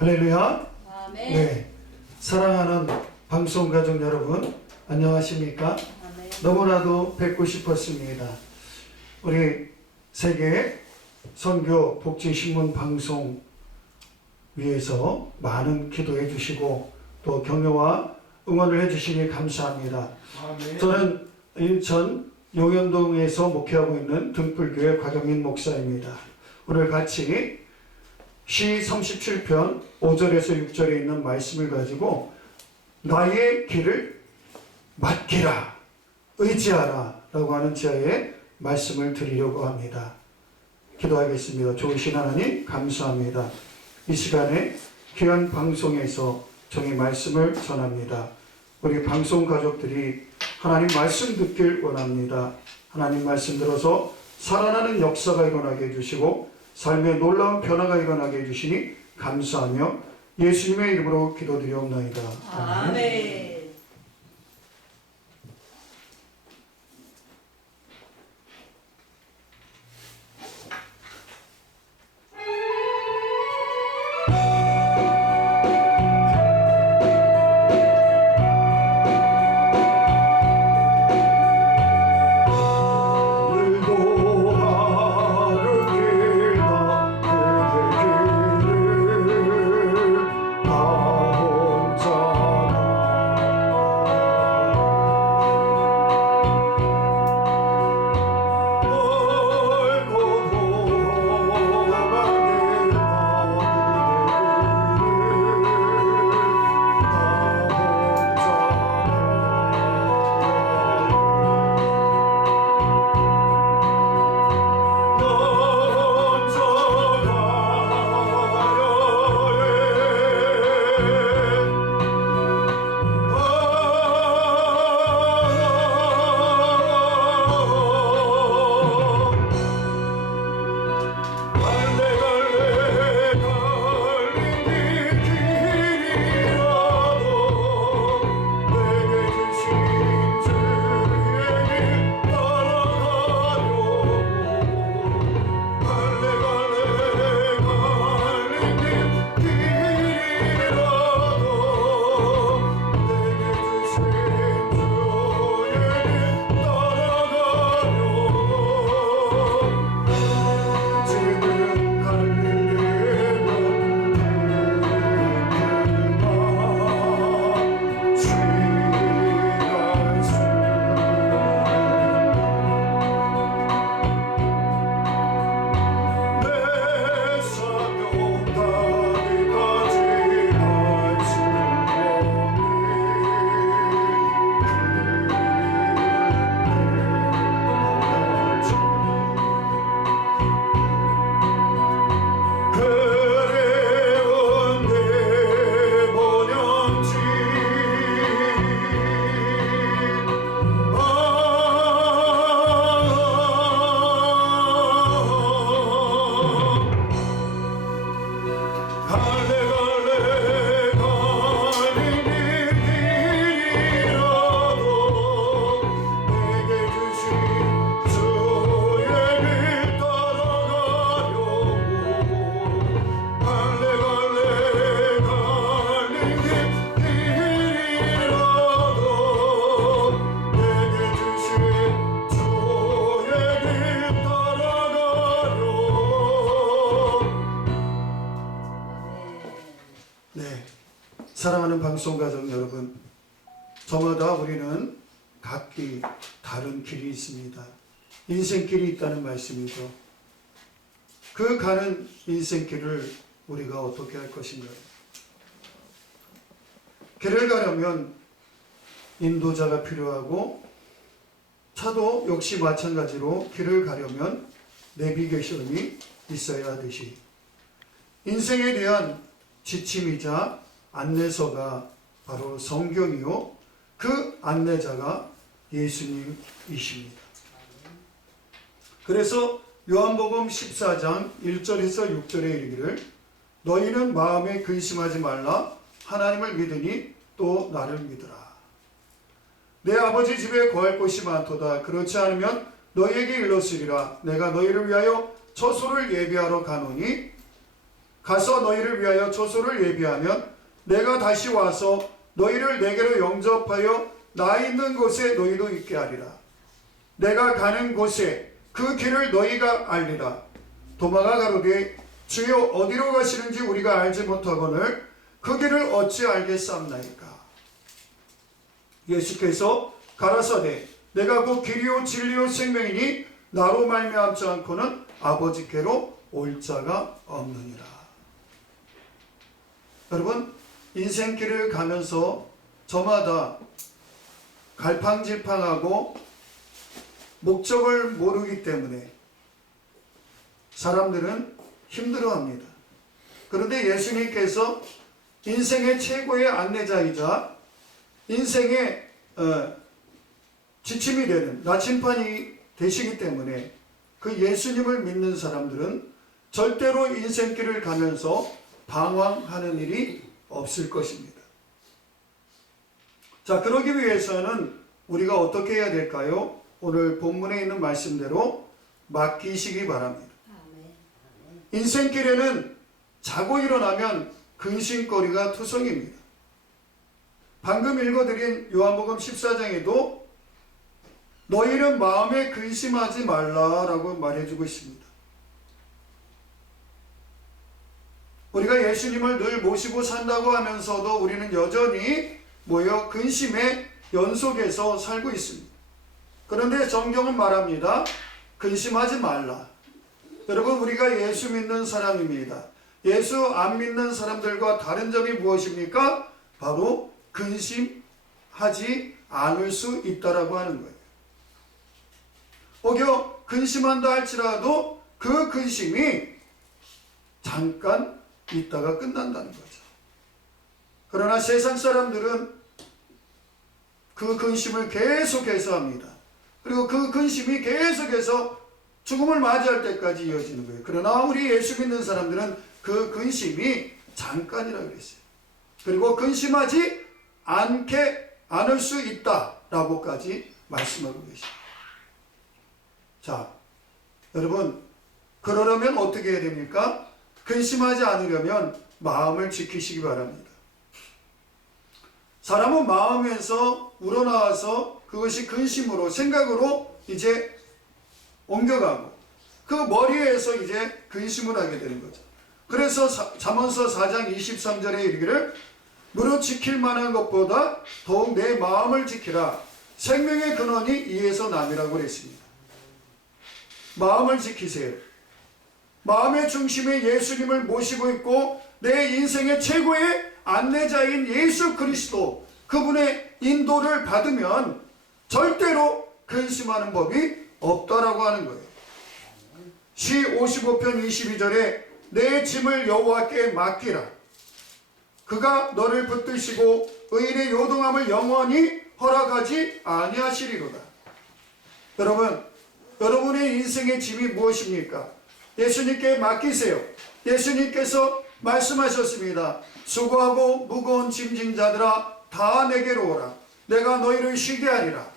할렐루야. 아멘. 네, 사랑하는 방송가족 여러분, 안녕하십니까? 아멘. 너무나도 뵙고 싶었습니다. 우리 세계 선교 복지신문 방송 위해서 많은 기도해 주시고 또 격려와 응원을 해 주시니 감사합니다. 아멘. 저는 인천 용현동에서 목회하고 있는 등불교회 곽영민 목사입니다. 오늘 같이 시 37편 5절에서 6절에 있는 말씀을 가지고 나의 길을 맡기라, 의지하라 라고 하는 제의 말씀을 드리려고 합니다. 기도하겠습니다. 좋으신 하나님 감사합니다. 이 시간에 귀한 방송에서 종의 말씀을 전합니다. 우리 방송 가족들이 하나님 말씀 듣길 원합니다. 하나님 말씀 들어서 살아나는 역사가 일어나게 해주시고 삶의 놀라운 변화가 일어나게 해주시니 감사하며 예수님의 이름으로 기도드리옵나이다. 아멘. 사랑하는 방송가족 여러분, 저마다 우리는 각기 다른 길이 있습니다. 인생길이 있다는 말씀이죠. 그 가는 인생길을 우리가 어떻게 할 것인가요? 길을 가려면 인도자가 필요하고 차도 역시 마찬가지로 길을 가려면 내비게이션이 있어야 하듯이 인생에 대한 지침이자 안내서가 바로 성경이요, 그 안내자가 예수님이십니다. 그래서 요한복음 14장 1절에서 6절에 이르기를 너희는 마음에 근심하지 말라, 하나님을 믿으니 또 나를 믿으라. 내 아버지 집에 거할 곳이 많도다. 그렇지 않으면 너희에게 일렀으리라. 내가 너희를 위하여 처소를 예비하러 가노니 가서 너희를 위하여 초소를 예비하면 내가 다시 와서 너희를 내게로 영접하여 나 있는 곳에 너희도 있게 하리라. 내가 가는 곳에 그 길을 너희가 알리라. 도마가 가로되 주여 어디로 가시는지 우리가 알지 못하거늘 그 길을 어찌 알겠사옵나이까. 예수께서 가라사대 내가 곧 길이요 진리요 생명이니 나로 말미암지 않고는 아버지께로 올 자가 없느니라. 여러분, 인생길을 가면서 저마다 갈팡질팡하고 목적을 모르기 때문에 사람들은 힘들어합니다. 그런데 예수님께서 인생의 최고의 안내자이자 인생의 지침이 되는 나침판이 되시기 때문에 그 예수님을 믿는 사람들은 절대로 인생길을 가면서 방황하는 일이 없을 것입니다. 자, 그러기 위해서는 우리가 어떻게 해야 될까요? 오늘 본문에 있는 말씀대로 맡기시기 바랍니다. 인생길에는 자고 일어나면 근심거리가 투성입니다. 방금 읽어드린 요한복음 14장에도 너희는 마음에 근심하지 말라라고 말해주고 있습니다. 우리가 예수님을 늘 모시고 산다고 하면서도 우리는 여전히 근심의 연속에서 살고 있습니다. 그런데 성경은 말합니다. 근심하지 말라. 여러분, 우리가 예수 믿는 사람입니다. 예수 안 믿는 사람들과 다른 점이 무엇입니까? 바로 근심하지 않을 수 있다라고 하는 거예요. 혹여 근심한다 할지라도 그 근심이 잠깐 있다가 끝난다는 거죠. 그러나 세상 사람들은 그 근심을 계속해서 합니다. 그리고 그 근심이 계속해서 죽음을 맞이할 때까지 이어지는 거예요. 그러나 우리 예수 믿는 사람들은 그 근심이 잠깐이라고 그랬어요. 그리고 근심하지 않을 수 있다라고까지 말씀하고 계십니다. 자, 여러분, 그러려면 어떻게 해야 됩니까? 근심하지 않으려면 마음을 지키시기 바랍니다. 사람은 마음에서 우러나와서 그것이 근심으로, 생각으로 이제 옮겨가고 그 머리에서 이제 근심을 하게 되는 거죠. 그래서 잠언서 4장 23절에 이르기를 무릇 지킬 만한 것보다 더욱 내 마음을 지키라. 생명의 근원이 이에서 남이라고 그랬습니다. 마음을 지키세요. 마음의 중심에 예수님을 모시고 있고 내 인생의 최고의 안내자인 예수 그리스도 그분의 인도를 받으면 절대로 근심하는 법이 없다라고 하는 거예요. 시 55편 22절에 내 짐을 여호와께 맡기라. 그가 너를 붙드시고 의인의 요동함을 영원히 허락하지 아니하시리로다. 여러분, 여러분의 인생의 짐이 무엇입니까? 예수님께 맡기세요. 예수님께서 말씀하셨습니다. 수고하고 무거운 짐진 자들아 다 내게로 오라. 내가 너희를 쉬게 하리라.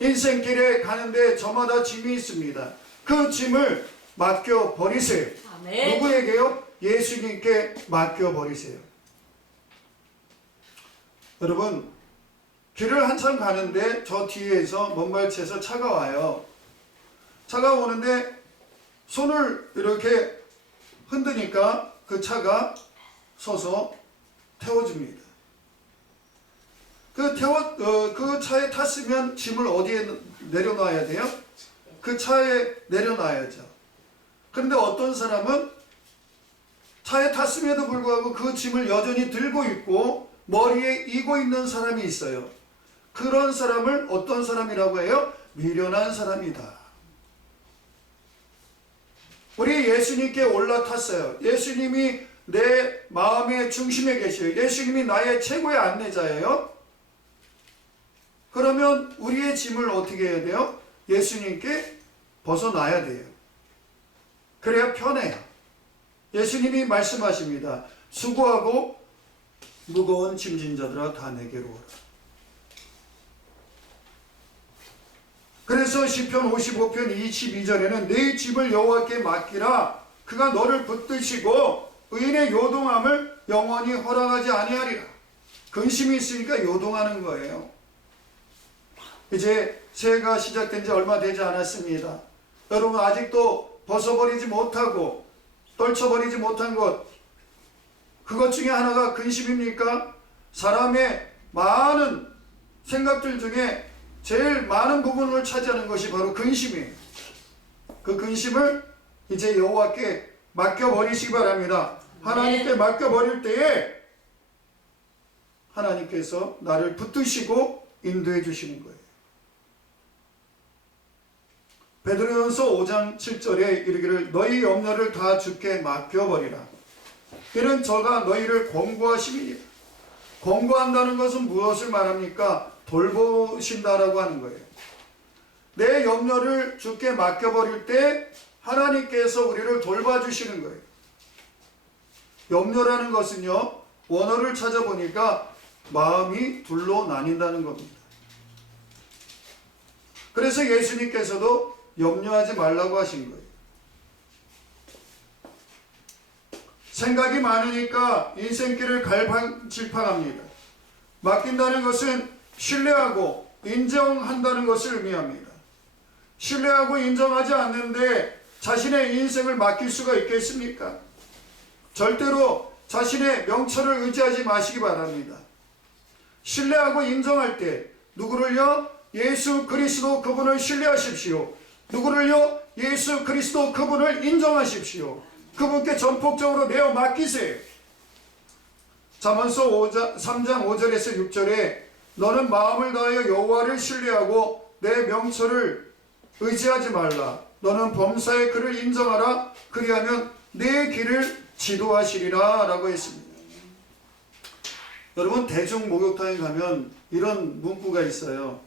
인생길에 가는데 저마다 짐이 있습니다. 그 짐을 맡겨버리세요. 아멘. 누구에게요? 예수님께 맡겨버리세요. 여러분, 길을 한참 가는데 저 뒤에서 먼발치에서 차가 와요. 차가 오는데 손을 이렇게 흔드니까 그 차가 서서 태워줍니다. 그 차에 탔으면 짐을 어디에 내려놔야 돼요? 그 차에 내려놔야죠. 그런데 어떤 사람은 차에 탔음에도 불구하고 그 짐을 여전히 들고 있고 머리에 이고 있는 사람이 있어요. 그런 사람을 어떤 사람이라고 해요? 미련한 사람이다. 우리 예수님께 올라탔어요. 예수님이 내 마음의 중심에 계셔요. 예수님이 나의 최고의 안내자예요. 그러면 우리의 짐을 어떻게 해야 돼요? 예수님께 벗어놔야 돼요. 그래야 편해요. 예수님이 말씀하십니다. 수고하고 무거운 짐진 자들아 다 내게로 오라. 그래서 시편 55편 22절에는 내 짐을 여호와께 맡기라. 그가 너를 붙드시고 의인의 요동함을 영원히 허락하지 아니하리라. 근심이 있으니까 요동하는 거예요. 이제 새해가 시작된 지 얼마 되지 않았습니다. 여러분 아직도 벗어버리지 못하고 떨쳐버리지 못한 것, 그것 중에 하나가 근심입니까? 사람의 많은 생각들 중에 제일 많은 부분을 차지하는 것이 바로 근심이에요. 그 근심을 이제 여호와께 맡겨버리시기 바랍니다. 하나님께 맡겨버릴 때에 하나님께서 나를 붙드시고 인도해 주시는 거예요. 베드로전서 5장 7절에 이르기를 너희 염려를 다 주께 맡겨버리라. 이는 저가 너희를 권고하심이니라. 권고한다는 것은 무엇을 말합니까? 돌보신다라고 하는 거예요. 내 염려를 주께 맡겨버릴 때 하나님께서 우리를 돌봐주시는 거예요. 염려라는 것은요, 원어를 찾아보니까 마음이 둘로 나뉜다는 겁니다. 그래서 예수님께서도 염려하지 말라고 하신 거예요. 생각이 많으니까 인생길을 갈팡질팡합니다. 맡긴다는 것은 신뢰하고 인정한다는 것을 의미합니다. 신뢰하고 인정하지 않는데 자신의 인생을 맡길 수가 있겠습니까? 절대로 자신의 명철을 의지하지 마시기 바랍니다. 신뢰하고 인정할 때 누구를요? 예수 그리스도 그분을 신뢰하십시오. 누구를요? 예수 그리스도 그분을 인정하십시오. 그분께 전폭적으로 내어 맡기세요. 잠언서 3장 5절에서 6절에 너는 마음을 다하여 여호와를 신뢰하고 내 명철을 의지하지 말라. 너는 범사의 그를 인정하라. 그리하면 내 길을 지도하시리라 라고 했습니다. 여러분 대중 목욕탕에 가면 이런 문구가 있어요.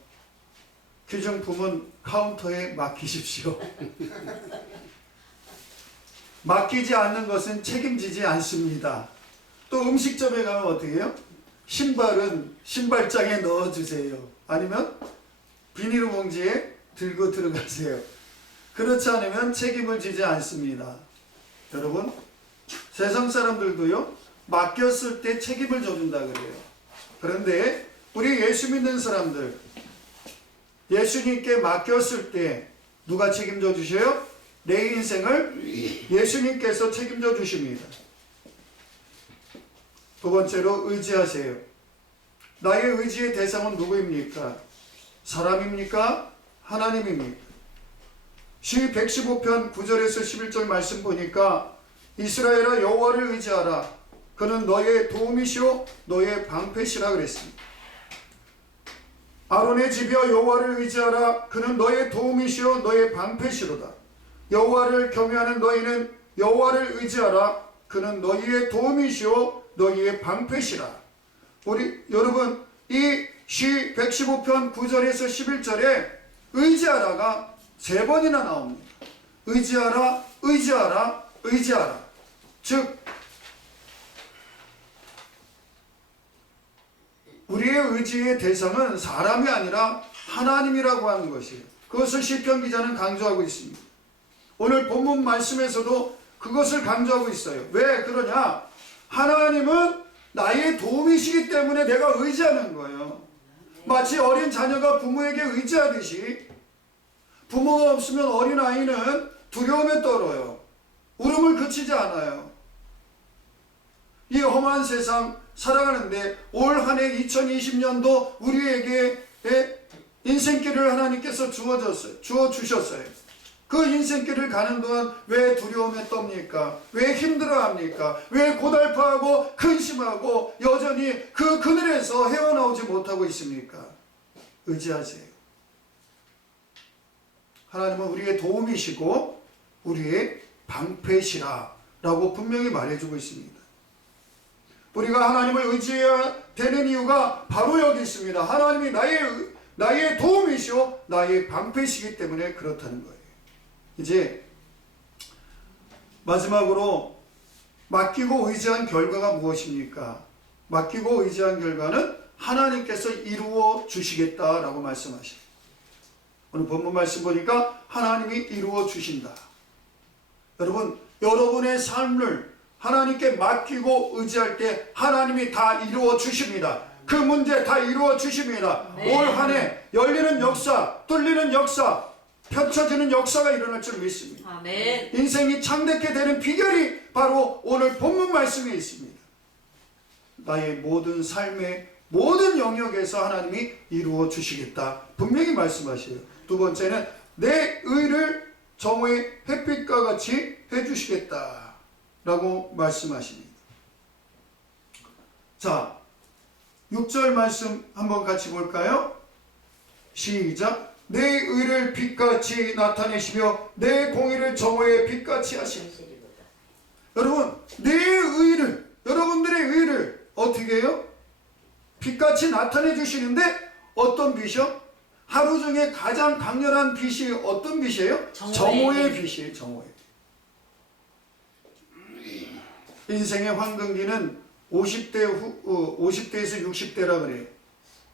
귀중품은 카운터에 맡기십시오. 맡기지 않는 것은 책임지지 않습니다. 또 음식점에 가면 어떻게 해요? 신발은 신발장에 넣어주세요. 아니면 비닐봉지에 들고 들어가세요. 그렇지 않으면 책임을 지지 않습니다. 여러분 세상 사람들도요 맡겼을 때 책임을 져준다 그래요. 그런데 우리 예수 믿는 사람들 예수님께 맡겼을 때 누가 책임져 주셔요? 내 인생을 예수님께서 책임져 주십니다. 두 번째로 의지하세요. 나의 의지의 대상은 누구입니까? 사람입니까? 하나님입니까? 시 115편 9절에서 11절 말씀 보니까 이스라엘아 여호와를 의지하라. 그는 너의 도움이시오 너의 방패시라 그랬습니다. 아론의 집이여 여호와를 의지하라. 그는 너의 도움이시오 너의 방패시로다. 여호와를 경외하는 너희는 여호와를 의지하라. 그는 너희의 도움이시오 너희의 방패시라. 우리 여러분 이 시 115편 9절에서 11절에 의지하라가 3번이나 나옵니다. 의지하라 의지하라 의지하라. 즉 우리의 의지의 대상은 사람이 아니라 하나님이라고 하는 것이에요. 그것을 시편 기자는 강조하고 있습니다. 오늘 본문 말씀에서도 그것을 강조하고 있어요. 왜 그러냐? 하나님은 나의 도움이시기 때문에 내가 의지하는 거예요. 마치 어린 자녀가 부모에게 의지하듯이 부모가 없으면 어린아이는 두려움에 떨어요. 울음을 그치지 않아요. 이 험한 세상 살아가는데 올 한 해 2020년도 우리에게 인생길을 하나님께서 주어주셨어요. 그 인생길을 가는 동안 왜 두려움에 떱니까? 왜 힘들어합니까? 왜 고달파하고 근심하고 여전히 그 그늘에서 헤어나오지 못하고 있습니까? 의지하세요. 하나님은 우리의 도움이시고 우리의 방패시라 라고 분명히 말해주고 있습니다. 우리가 하나님을 의지해야 되는 이유가 바로 여기 있습니다. 하나님이 나의 도움이시오 나의 방패시기 때문에 그렇다는 거예요. 이제 마지막으로 맡기고 의지한 결과가 무엇입니까? 맡기고 의지한 결과는 하나님께서 이루어 주시겠다라고 말씀하십니다. 오늘 본문 말씀 보니까 하나님이 이루어 주신다. 여러분, 여러분의 삶을 하나님께 맡기고 의지할 때 하나님이 다 이루어 주십니다. 그 문제 다 이루어 주십니다. 네. 올 한 해 열리는 역사, 뚫리는 역사, 펼쳐지는 역사가 일어날 줄 믿습니다. 아멘. 인생이 창대케 되는 비결이 바로 오늘 본문 말씀에 있습니다. 나의 모든 삶의 모든 영역에서 하나님이 이루어 주시겠다. 분명히 말씀하셔요. 두 번째는 내 의를 정오의 햇빛과 같이 해주시겠다 라고 말씀하십니다. 자, 6절 말씀 한번 같이 볼까요? 시작. 내 의를 빛같이 나타내시며 내 공의를 정오의 빛같이 하시옵소서. 여러분, 내 의를, 여러분들의 의를 어떻게 해요? 빛같이 나타내 주시는데 어떤 빛이요? 하루 중에 가장 강렬한 빛이 어떤 빛이에요? 정오의 빛이에요. 정오의 빛. 인생의 황금기는 50대에서 60대라 그래요.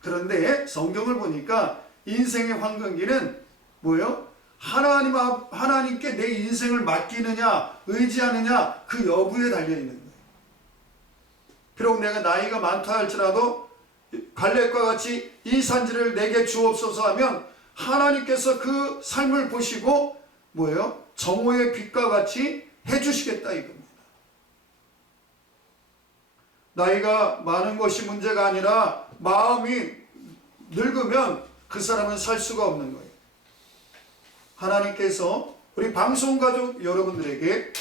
그런데 성경을 보니까 인생의 황금기는 뭐예요? 하나님께 내 인생을 맡기느냐 의지하느냐 그 여부에 달려있는 거예요. 비록 내가 나이가 많다 할지라도 갈렙과 같이 이 산지를 내게 주옵소서 하면 하나님께서 그 삶을 보시고 뭐예요? 정오의 빛과 같이 해주시겠다 이겁니다. 나이가 많은 것이 문제가 아니라 마음이 늙으면 그 사람은 살 수가 없는 거예요. 하나님께서 우리 방송가족 여러분들에게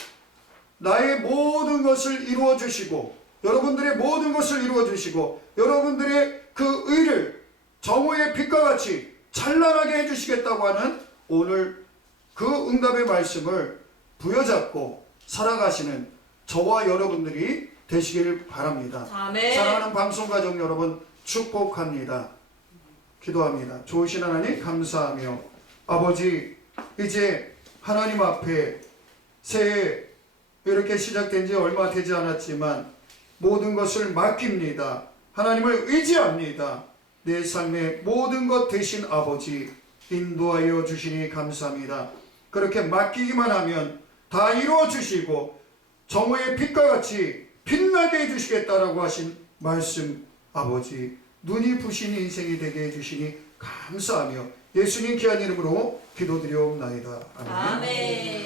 나의 모든 것을 이루어 주시고 여러분들의 모든 것을 이루어 주시고 여러분들의 그 의를 정오의 빛과 같이 찬란하게 해주시겠다고 하는 오늘 그 응답의 말씀을 부여잡고 살아가시는 저와 여러분들이 되시길 바랍니다. 아멘. 사랑하는 방송가족 여러분 축복합니다. 기도합니다. 좋으신 하나님 감사하며 아버지 이제 하나님 앞에 새해 이렇게 시작된 지 얼마 되지 않았지만 모든 것을 맡깁니다. 하나님을 의지합니다. 내 삶의 모든 것 되신 아버지 인도하여 주시니 감사합니다. 그렇게 맡기기만 하면 다 이루어 주시고 정오의 빛과 같이 빛나게 해주시겠다라고 하신 말씀 아버지 눈이 부신 인생이 되게 해주시니 감사하며 예수님 귀한 이름으로 기도드리옵나이다. 아멘. 아멘.